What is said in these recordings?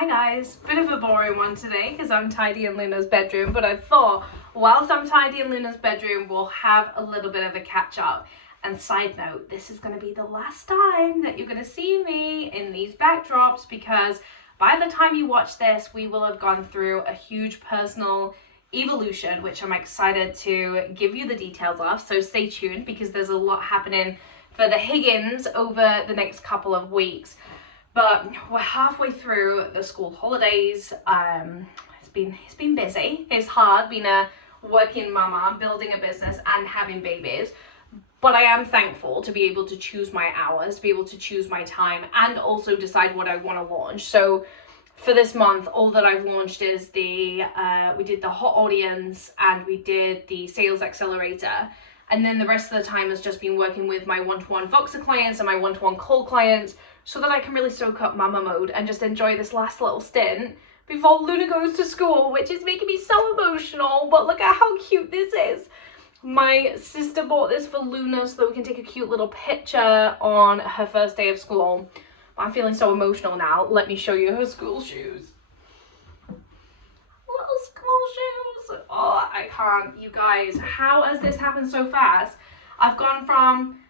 Hi guys, bit of a boring one today because I'm tidying Luna's bedroom, but I thought whilst I'm tidying Luna's bedroom, we'll have a little bit of a catch up. And side note, this is going to be the last time that you're going to see me in these backdrops because by the time you watch this, we will have gone through a huge personal evolution, which I'm excited to give you the details of. So stay tuned because there's a lot happening for the Higgins over the next couple of weeks. But we're halfway through the school holidays. It's been busy. It's hard being a working mama, building a business and having babies. But I am thankful to be able to choose my hours, to be able to choose my time, and also decide what I want to launch. So for this month, all that I've launched is we did the hot audience and we did the sales accelerator. And then the rest of the time has just been working with my one-to-one Voxer clients and my one-to-one call clients so that I can really soak up mama mode and just enjoy this last little stint before Luna goes to school, which is making me so emotional. But look at how cute this is. My sister bought this for Luna so that we can take a cute little picture on her first day of school. I'm feeling so emotional now. Let me show you her school shoes. Little school shoes. Oh, I can't. You guys, how has this happened so fast? I've gone from,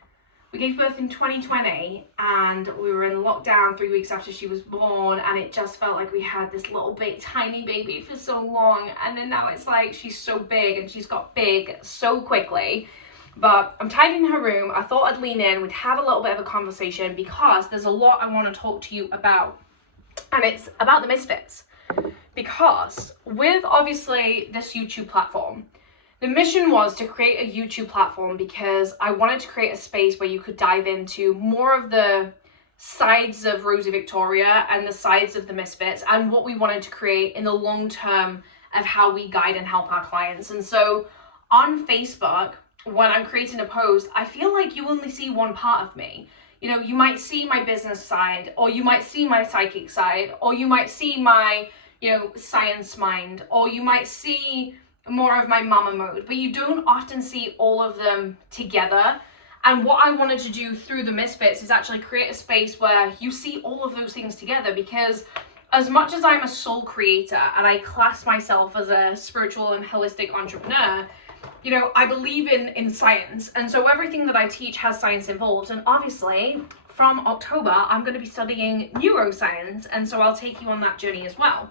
we gave birth in 2020 and we were in lockdown 3 weeks after she was born, and it just felt like we had this little big tiny baby for so long, and then now it's like she's so big and she's got big so quickly. But I'm tidying her room. I thought I'd lean in, we'd have a little bit of a conversation because there's a lot I want to talk to you about, and it's about the Misfits. Because with obviously this YouTube platform, the mission was to create a YouTube platform because I wanted to create a space where you could dive into more of the sides of Rosie Victoria and the sides of the Misfits and what we wanted to create in the long term of how we guide and help our clients. And so on Facebook, when I'm creating a post, I feel like you only see one part of me. You know, you might see my business side, or you might see my psychic side, or you might see my, science mind, or you might see more of my mama mode, but you don't often see all of them together. And what I wanted to do through the Misfits is actually create a space where you see all of those things together, because as much as I'm a soul creator and I class myself as a spiritual and holistic entrepreneur, I believe in science. And so everything that I teach has science involved. And obviously from October, I'm going to be studying neuroscience. And so I'll take you on that journey as well.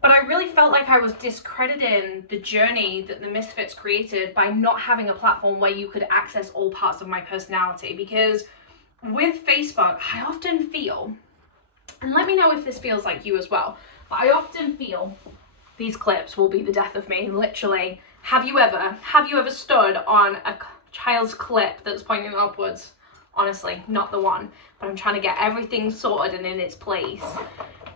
But I really felt like I was discrediting the journey that the Misfits created by not having a platform where you could access all parts of my personality. Because with Facebook, I often feel, and let me know if this feels like you as well, but I often feel these clips will be the death of me, literally. Have you ever stood on a child's clip that's pointing upwards? Honestly, not the one. But I'm trying to get everything sorted and in its place,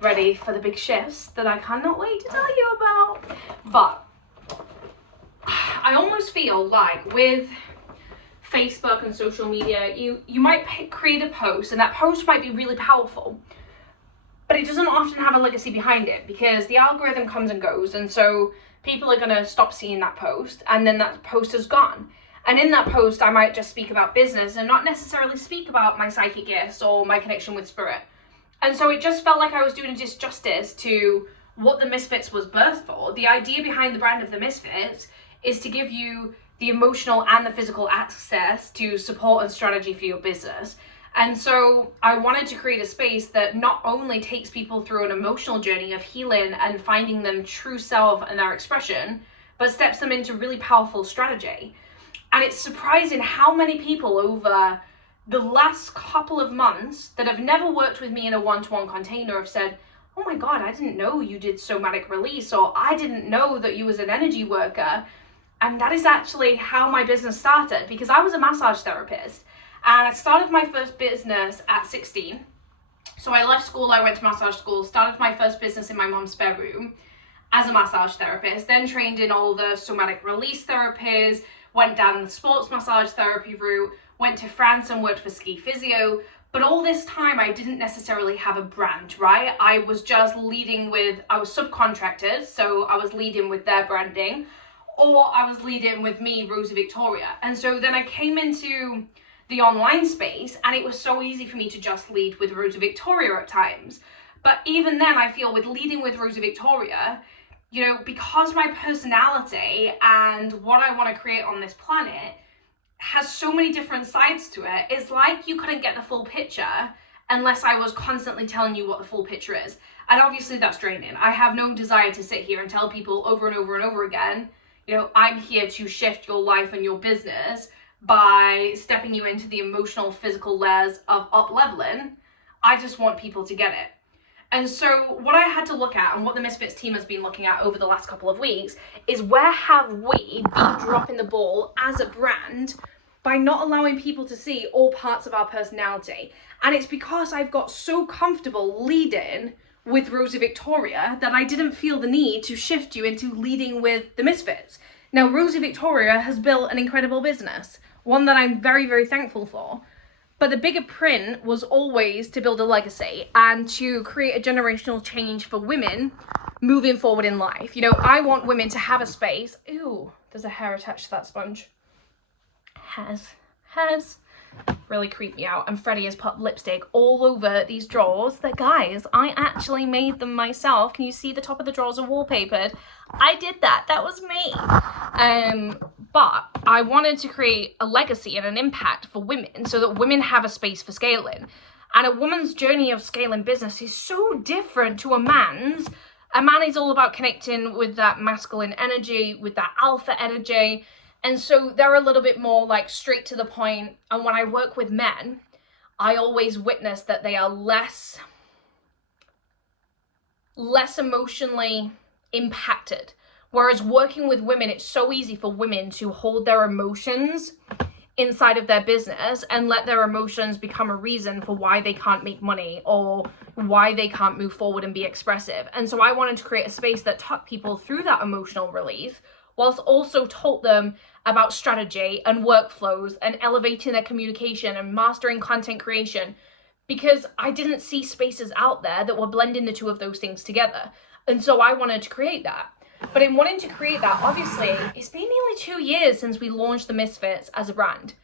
ready for the big shifts that I cannot wait to tell you about. But I almost feel like with Facebook and social media, you might create a post, and that post might be really powerful, but it doesn't often have a legacy behind it because the algorithm comes and goes, and so people are going to stop seeing that post, and then that post is gone. And in that post, I might just speak about business and not necessarily speak about my psychic gifts or my connection with spirit. And so it just felt like I was doing a disjustice to what the Misfits was birthed for. The idea behind the brand of the Misfits is to give you the emotional and the physical access to support and strategy for your business. And so I wanted to create a space that not only takes people through an emotional journey of healing and finding them true self and their expression, but steps them into really powerful strategy. And it's surprising how many people over the last couple of months that have never worked with me in a one-to-one container have said, oh my God, I didn't know you did somatic release, or I didn't know that you was an energy worker. And that is actually how my business started, because I was a massage therapist. And I started my first business at 16. So I left school, I went to massage school, started my first business in my mom's spare room as a massage therapist, then trained in all the somatic release therapies, went down the sports massage therapy route, went to France and worked for ski physio. But all this time I didn't necessarily have a brand, right? I was just I was subcontracted, so I was leading with their branding, or I was leading with me, Rosie Victoria. And so then I came into the online space and it was so easy for me to just lead with Rosie Victoria at times. But even then, I feel with leading with Rosie Victoria, you know, because my personality and what I want to create on this planet has so many different sides to it, it's like you couldn't get the full picture unless I was constantly telling you what the full picture is. And obviously that's draining. I have no desire to sit here and tell people over and over and over again, you know, I'm here to shift your life and your business by stepping you into the emotional, physical layers of up-leveling. I just want people to get it. And so what I had to look at, and what the Misfits team has been looking at over the last couple of weeks, is where have we been dropping the ball as a brand by not allowing people to see all parts of our personality. And it's because I've got so comfortable leading with Rosie Victoria that I didn't feel the need to shift you into leading with the Misfits. Now, Rosie Victoria has built an incredible business, one that I'm very, very thankful for. But the bigger print was always to build a legacy and to create a generational change for women moving forward in life. You know, I want women to have a space. Ooh, there's a hair attached to that sponge. Hairs. Really creep me out. And Freddie has put lipstick all over these drawers that, guys, I actually made them myself. Can you see the top of the drawers are wallpapered? I did that. That was me. But I wanted to create a legacy and an impact for women so that women have a space for scaling. And a woman's journey of scaling business is so different to a man's. A man is all about connecting with that masculine energy, with that alpha energy. And so they're a little bit more like straight to the point. And when I work with men, I always witness that they are less emotionally impacted. Whereas working with women, it's so easy for women to hold their emotions inside of their business and let their emotions become a reason for why they can't make money or why they can't move forward and be expressive. And so I wanted to create a space that took people through that emotional release, whilst also taught them about strategy and workflows and elevating their communication and mastering content creation, because I didn't see spaces out there that were blending the two of those things together. And so I wanted to create that. But in wanting to create that, obviously, it's been nearly 2 years since we launched the Misfits as a brand.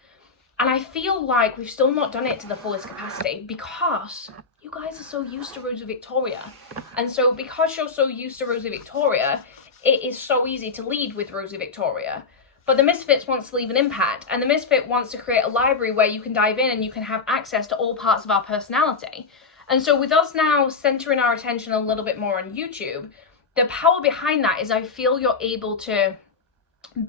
And I feel like we've still not done it to the fullest capacity because you guys are so used to Rosie Victoria. And so because you're so used to Rosie Victoria, it is so easy to lead with Rosie Victoria. But the Misfits wants to leave an impact, and the Misfit wants to create a library where you can dive in and you can have access to all parts of our personality. And so with us now centering our attention a little bit more on YouTube, the power behind that is I feel you're able to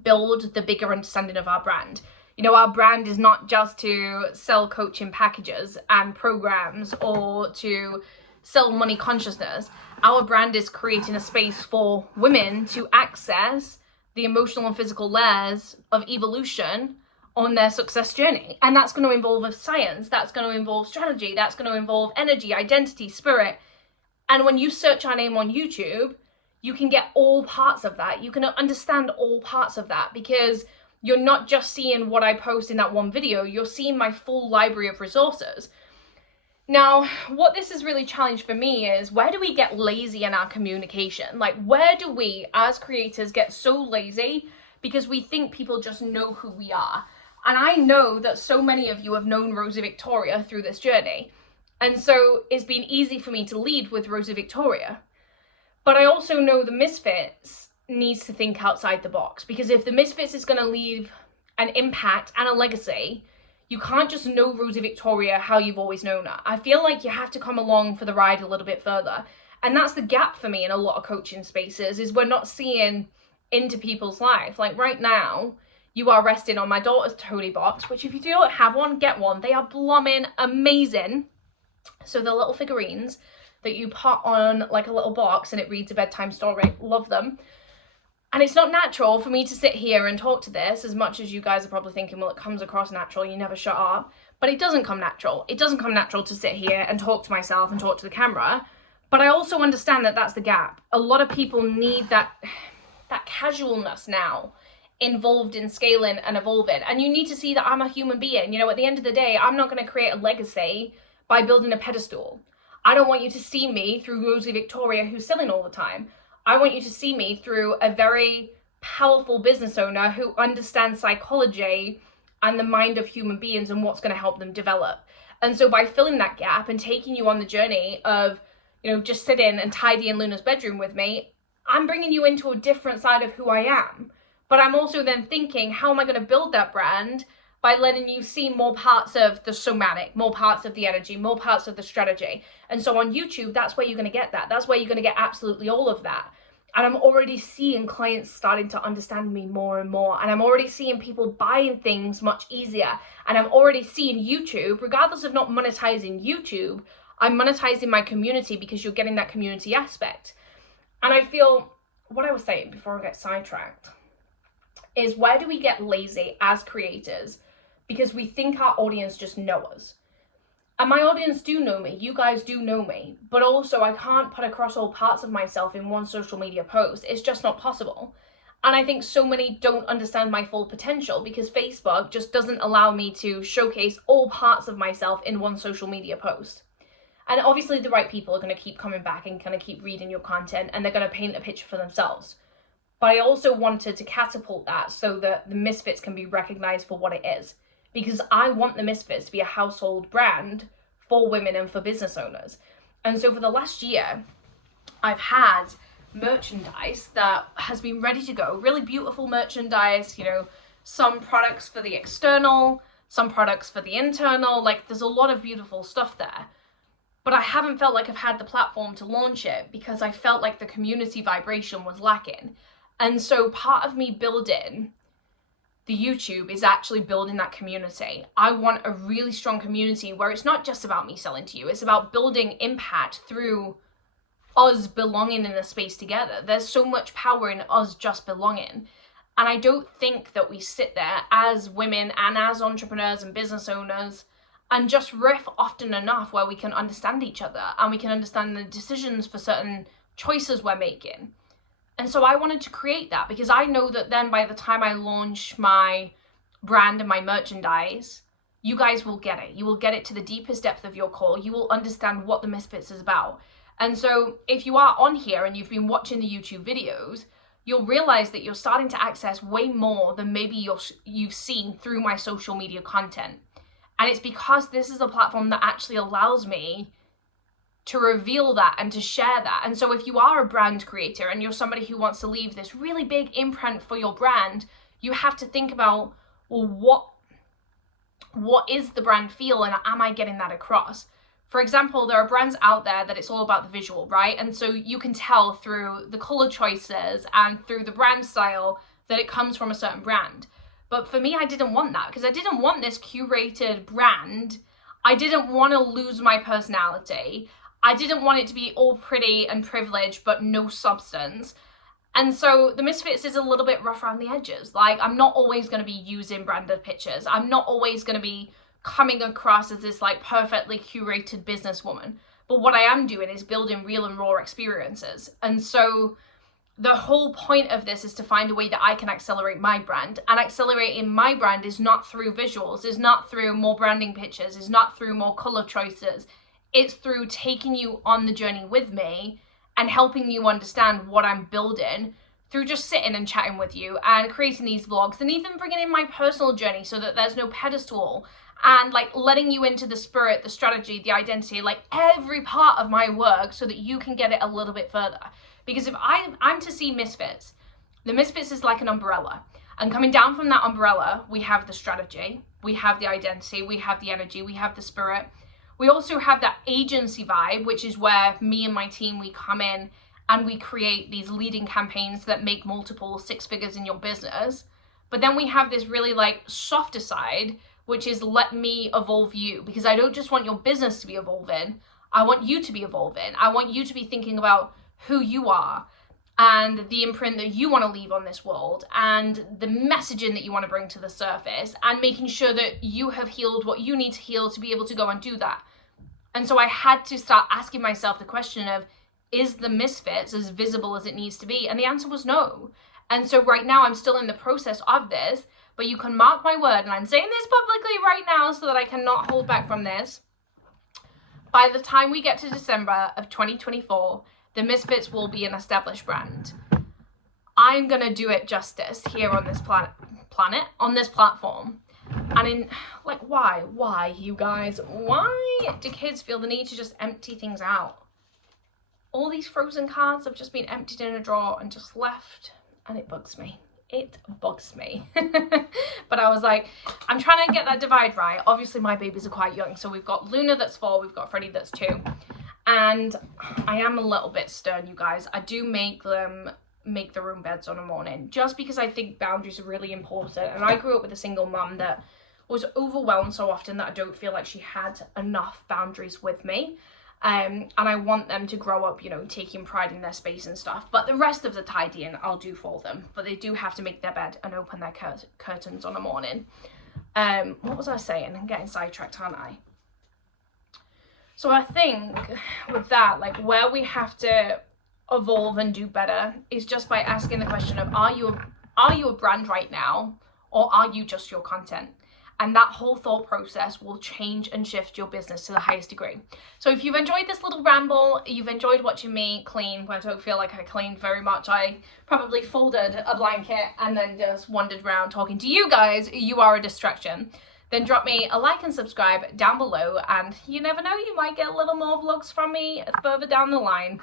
build the bigger understanding of our brand. You know, our brand is not just to sell coaching packages and programs or to sell money consciousness. Our brand is creating a space for women to access the emotional and physical layers of evolution on their success journey. And that's going to involve science, that's going to involve strategy, that's going to involve energy, identity, spirit. And when you search our name on YouTube, you can get all parts of that. You can understand all parts of that because you're not just seeing what I post in that one video, you're seeing my full library of resources. Now, what this has really challenged for me is, where do we get lazy in our communication? Like, where do we as creators get so lazy because we think people just know who we are? And I know that so many of you have known Rosie Victoria through this journey. And so it's been easy for me to lead with Rosie Victoria. But I also know the Misfits needs to think outside the box, because if the Misfits is going to leave an impact and a legacy, you can't just know Rosie Victoria how you've always known her. I feel like you have to come along for the ride a little bit further. And that's the gap for me in a lot of coaching spaces, is we're not seeing into people's life. Like right now, you are resting on my daughter's toady box, which if you don't have one, get one. They are blooming amazing. So the little figurines that you put on like a little box and it reads a bedtime story. Love them. And it's not natural for me to sit here and talk to this, as much as you guys are probably thinking, well, it comes across natural, you never shut up. But it doesn't come natural. It doesn't come natural to sit here and talk to myself and talk to the camera. But I also understand that that's the gap. A lot of people need that casualness now involved in scaling and evolving. And you need to see that I'm a human being. You know, at the end of the day, I'm not going to create a legacy by building a pedestal. I don't want you to see me through Rosie Victoria who's selling all the time. I want you to see me through a very powerful business owner who understands psychology and the mind of human beings and what's going to help them develop. And so by filling that gap and taking you on the journey of you know, just sit in and tidy in Luna's bedroom with me. I'm bringing you into a different side of who I am. But I'm also then thinking, how am I going to build that brand by letting you see more parts of the somatic, more parts of the energy, more parts of the strategy. And so on YouTube, that's where you're going to get that. That's where you're going to get absolutely all of that. And I'm already seeing clients starting to understand me more and more. And I'm already seeing people buying things much easier. And I'm already seeing YouTube, regardless of not monetizing YouTube, I'm monetizing my community because you're getting that community aspect. And I feel, what I was saying before I get sidetracked, is where do we get lazy as creators? Because we think our audience just know us. And my audience do know me, you guys do know me, but also I can't put across all parts of myself in one social media post. It's just not possible. And I think so many don't understand my full potential because Facebook just doesn't allow me to showcase all parts of myself in one social media post. And obviously the right people are going to keep coming back and kind of keep reading your content, and they're going to paint a picture for themselves. But I also wanted to catapult that so that the Misfits can be recognized for what it is. Because I want the Misfits to be a household brand for women and for business owners. And so for the last year, I've had merchandise that has been ready to go. Really beautiful merchandise, you know, some products for the external, some products for the internal. Like, there's a lot of beautiful stuff there. But I haven't felt like I've had the platform to launch it because I felt like the community vibration was lacking. And so part of me building the YouTube is actually building that community. I want a really strong community where it's not just about me selling to you, it's about building impact through us belonging in a space together. There's so much power in us just belonging. And I don't think that we sit there as women and as entrepreneurs and business owners and just riff often enough where we can understand each other and we can understand the decisions for certain choices we're making. And so I wanted to create that because I know that then by the time I launch my brand and my merchandise, you guys will get it. You will get it to the deepest depth of your core. You will understand what the Misfits is about. And so if you are on here and you've been watching the YouTube videos, you'll realize that you're starting to access way more than maybe you've seen through my social media content. And it's because this is a platform that actually allows me to reveal that and to share that. And so if you are a brand creator and you're somebody who wants to leave this really big imprint for your brand, you have to think about, well, what is the brand feel and am I getting that across? For example, there are brands out there that it's all about the visual, right? And so you can tell through the color choices and through the brand style that it comes from a certain brand. But for me, I didn't want that because I didn't want this curated brand. I didn't want to lose my personality. I didn't want it to be all pretty and privileged, but no substance. And so the Misfits is a little bit rough around the edges. Like, I'm not always going to be using branded pictures. I'm not always going to be coming across as this like perfectly curated businesswoman. But what I am doing is building real and raw experiences. And so the whole point of this is to find a way that I can accelerate my brand. And accelerating my brand is not through visuals, is not through more branding pictures, is not through more color choices. It's through taking you on the journey with me and helping you understand what I'm building through just sitting and chatting with you and creating these vlogs and even bringing in my personal journey so that there's no pedestal and like letting you into the spirit, the strategy, the identity, like every part of my work so that you can get it a little bit further. Because if I'm to see Misfits, the Misfits is like an umbrella. And coming down from that umbrella, we have the strategy, we have the identity, we have the energy, we have the spirit. We also have that agency vibe, which is where me and my team, we come in and we create these leading campaigns that make multiple six figures in your business. But then we have this really like softer side, which is let me evolve you, because I don't just want your business to be evolving. I want you to be evolving. I want you to be thinking about who you are and the imprint that you want to leave on this world and the messaging that you want to bring to the surface and making sure that you have healed what you need to heal to be able to go and do that. And so I had to start asking myself the question of, is the Misfits as visible as it needs to be? And the answer was no. And so right now I'm still in the process of this, but you can mark my word, and I'm saying this publicly right now so that I cannot hold back from this. By the time we get to December of 2024, the Misfits will be an established brand. I'm going to do it justice here on this planet, on this platform. And in, like, why, you guys? Why do kids feel the need to just empty things out? all these frozen cards have just been emptied in a drawer and just left, and it bugs me. It bugs me. But I was like, I'm trying to get that divide right. Obviously my babies are quite young, so we've got Luna that's 4, we've got Freddie that's 2, and I am a little bit stern, you guys. I do make them make their own beds on a morning, just because I think boundaries are really important. And I grew up with a single mum that was overwhelmed so often that I don't feel like she had enough boundaries with me. And I want them to grow up, you know, taking pride in their space and stuff. But the rest of the tidying I'll do for them. But they do have to make their bed and open their curtains on a morning. What was I saying? I'm getting sidetracked, aren't I? So I think with that, like, where we have to evolve and do better is just by asking the question of, are you a brand right now, or are you just your content? And that whole thought process will change and shift your business to the highest degree. So if you've enjoyed this little ramble, you've enjoyed watching me clean, but I don't feel like I cleaned very much. I probably folded a blanket and then just wandered around talking to you guys. You are a distraction. Then drop me a like and subscribe down below, and you never know, you might get a little more vlogs from me further down the line.